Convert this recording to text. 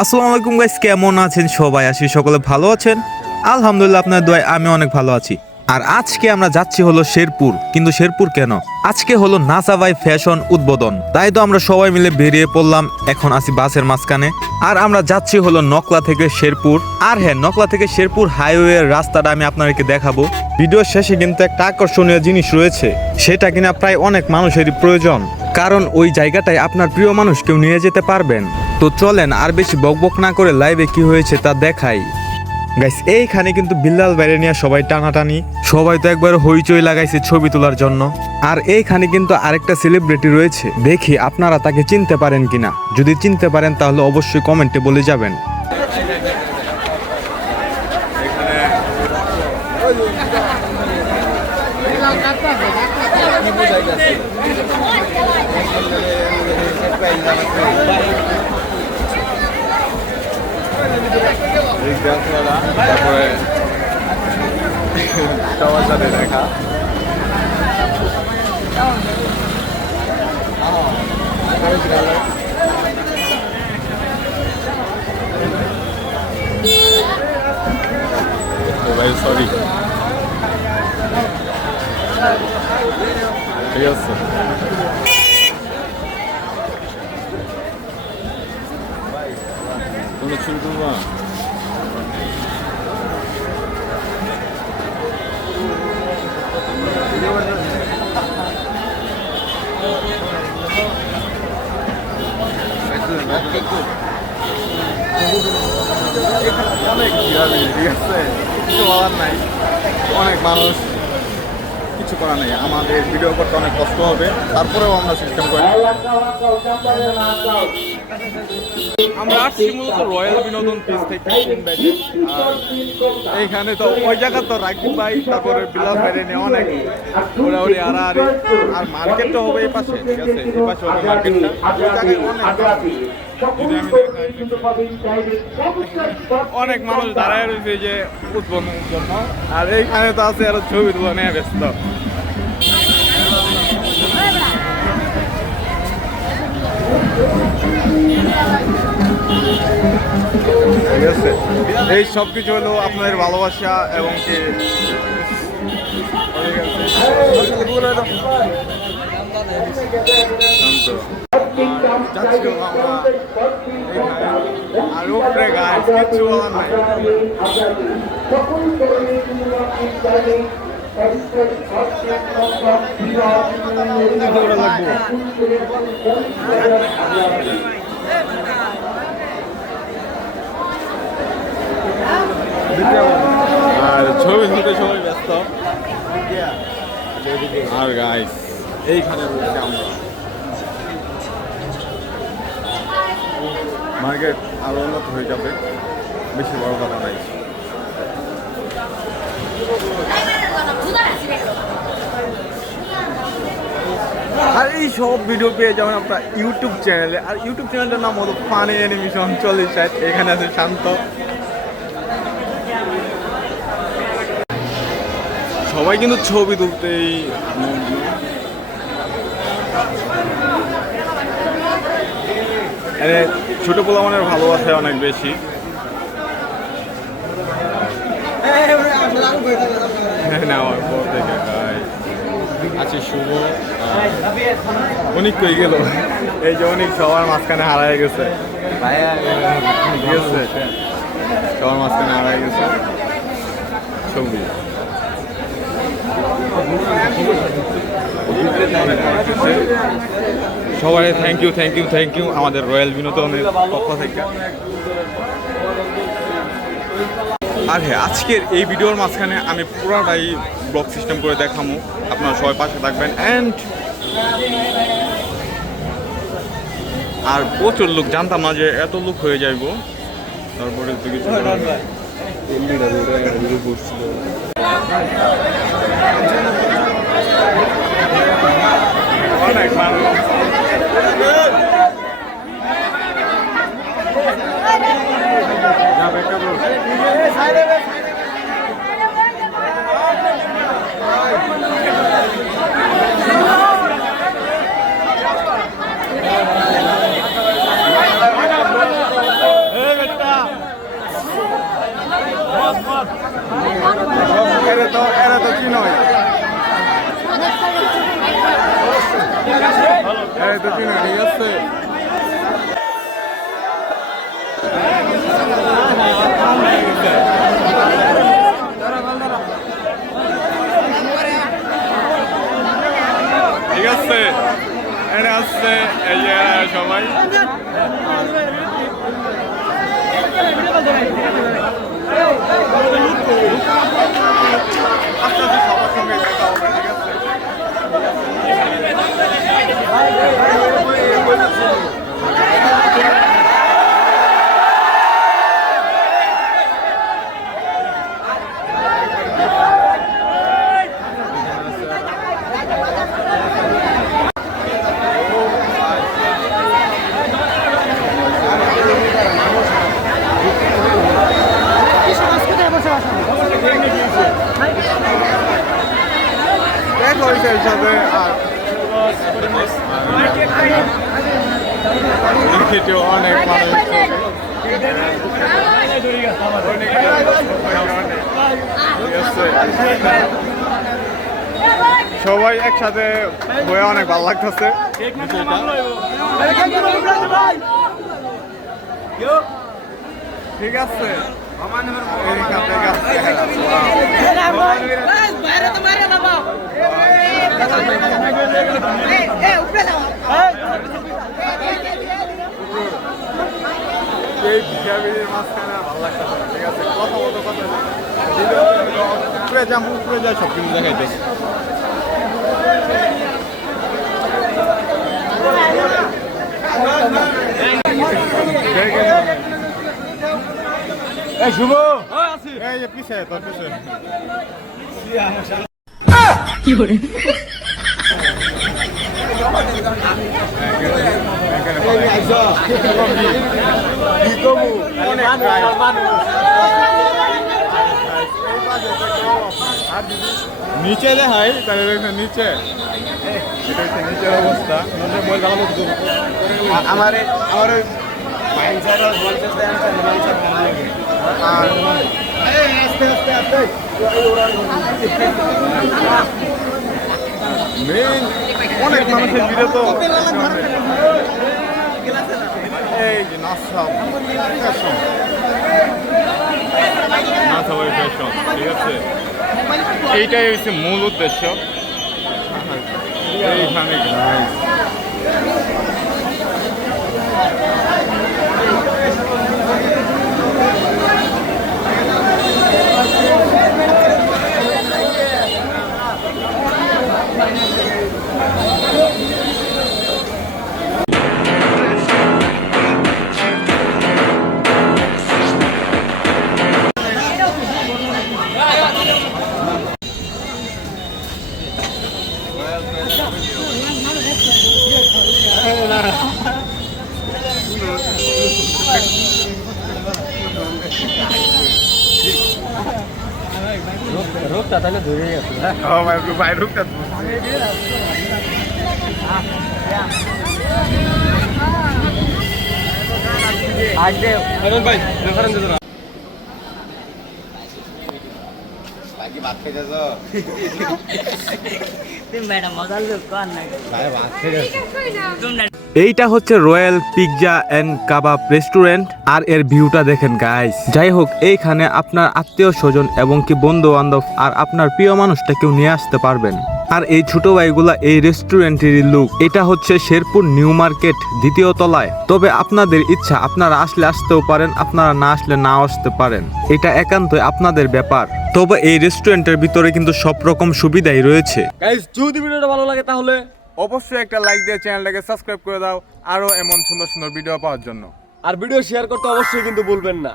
আসসালামু আলাইকুম গাইস, কেমন আছেন সবাই? আছি সকলে ভালো আছেন। আলহামদুলিল্লাহ আপনার দোয়ায় আমি অনেক ভালো আছি। আর আজকে আমরা যাচ্ছি হলো শেরপুর। কিন্তু শেরপুর কেন? আজকে হলো নাসাবাই ফ্যাশন উদ্বোধন। তাই তো আমরা সবাই মিলে বেরিয়ে পড়লাম, এখন আছি বাসের মাঝখানে। আর আমরা যাচ্ছি হলো নকলা থেকে শেরপুর। আর হ্যাঁ নকলা থেকে শেরপুর হাইওয়ে রাস্তাটা আমি আপনাদেরকে দেখাবো। ভিডিওর শেষে কিন্তু একটা আকর্ষণীয় জিনিস রয়েছে। সেটা কিনা প্রায় অনেক মানুষেরই প্রয়োজন। কারণ ওই জায়গাটায় আপনার প্রিয় মানুষ কেউ নিয়ে যেতে পারবেন। তো চলেন আর বেশি বকবক না করে লাইভে কি হয়েছে তা দেখাই। গাইস এইখানে কিন্তু বিল্লাল বাইরে নিয়ে সবাই টানাটানি, সবাই তো একবার হইচই লাগাইছে ছবি তোলার জন্য। আর এইখানে কিন্তু আরেকটা সেলিব্রিটি রয়েছে, দেখি আপনারা তাকে চিনতে পারেন কিনা। যদি চিনতে পারেন, তাহলে অবশ্যই কমেন্টে বলে যাবেন। তারপরে সবার সাথে দেখা। ভাই সরি ঠিক আছে। কোনো ছবি তুলবা অনেক ঠিক আছে কিছু বলার নাই। অনেক মানুষ। কিছু করার নেই। আমাদের ভিডিও করতে অনেক কষ্ট হবে। তারপরেও আমরা সিস্টেম করি আমরা আসছি মূলত রয়্যাল বিনোদন পেজ থেকে এইখানে তো ওই জায়গা তো রাকিব ভাই, তারপরে বিলাল ভাই নিয়ে অনেক আড়াআড়ি আর মার্কেটটা হবে এই পাশে, ঠিক আছে? এই পাশে হবে মার্কেটটা ওই জায়গায় অনেক অনেক মানুষ দাঁড়ায় রয়েছে যে উদ্বোধনের জন্য আর এইখানে তো আছে আরও ছবি তুলে নিয়ে ব্যস্ত ঠিক আছে এই সব কিছু হলো আপনাদের ভালোবাসা এবং কি শান্ত। যাচ্ছিলাম আমরা আর উপরে গাছ কিচ্ছু বলার নাই আর ছবি তুলতে সবাই ব্যস্ত। আর গাইস এইখানে রয়েছে আমরা। মার্কেট আরও উন্নত হয়ে যাবে, বেশি বড় কথা নাই। আর এই সব ভিডিও পেয়ে যাবেন আপনার ইউটিউব চ্যানেলে আর ইউটিউব চ্যানেলটার নাম হলো ফানি অ্যানিমেশন চল্লিশ ষাট, এখানে আছে শান্ত। সবাই কিন্তু ছবি তুলতেই আরে ছোট পোলামানের ভালোবাসা অনেক বেশি। নেওয়ার পর থেকে আছে শুভ। অনেক কই গেল? এই যে অনেক সবার মাঝখানে হারায় গেছে। ঠিক সবার মাঝখানে হারায় গেছে। ছবি সবাই thank you thank you thank you আমাদের রয়্যাল বিনোদনের পক্ষ থেকে। আর হ্যাঁ আজকের এই ভিডিওর মাঝখানে আমি পুরাটাই ব্লগ সিস্টেম করে দেখামো। আপনারা সবাই পাশে থাকবেন। অ্যান্ড আর প্রচুর লোক, জানতাম না যে এত লোক হয়ে যাইব। তারপরে তো কিছু নেই। অনেক মানুষ যাবে, একটা বল। এই তো চিনা ঠিক আছে ঠিক আছে এনে আসছে আস্তে আস্তে সবার সঙ্গে দেখা হবে ঠিক আছে দেখা হয়েছে এর সাথে আর অনেক। সবাই একসাথে হয়ে অনেক ভালো লাগতেছে। ঠিক আছে। গাছে এই ভিটামিনের মাঝখানে আর ভালো লাগতেছে না, কথা মতো কথা উপরে যাম উপরে যা সব কিছু শুভ এই যে নিচে দেখাই তাহলে দেখবেন নিচে। এটা হচ্ছে নিচের অবস্থা। আমার আমার আর আস্তে আস্তে আস্তে অনেক মানুষের ভিড়ে তো এই যে নাসামের ফ্যাশন ঠিক আছে এইটাই হচ্ছে মূল উদ্দেশ্য। এইখানে ধরে গেছে হ্যাঁ ও ভাই ভাই ঢুকতে আগে ভাই রেফারেন্স দিতে বাকি ভাত খেয়ে যাচ্ছ তুমি ম্যাডাম মজার লোক কর না ভাই ভাত খেয়ে যাচ্ছ তোমরা এইটা হচ্ছে royal pizza and kebab restaurant, আর এর ভিউটা দেখেন গাইস যাই হোক এইখানে আপনার আত্মীয় স্বজন এবং কি বন্ধু বান্ধব আর আপনার প্রিয় মানুষটা কেউ নিয়ে আসতে পারবেন। আর এই ছোট ভাইগুলা এই রেস্টুরেন্টেরই লুক এটা হচ্ছে শেরপুর নিউ মার্কেট দ্বিতীয় তলায়। তবে আপনাদের ইচ্ছা, আপনারা আসলে আসতেও পারেন, আপনারা না আসলে না আসতে পারেন। এটা একান্তই আপনাদের ব্যাপার। তবে এই রেস্টুরেন্টের ভিতরে কিন্তু সব রকম সুবিধাই রয়েছে। যদি ভিডিওটা ভালো লাগে তাহলে অবশ্যই একটা লাইক দিয়ে চ্যানেলটাকে সাবস্ক্রাইব করে দাও। আরও এমন সুন্দর সুন্দর ভিডিও পাওয়ার জন্য। আর ভিডিও শেয়ার করতে অবশ্যই কিন্তু ভুলবেন না।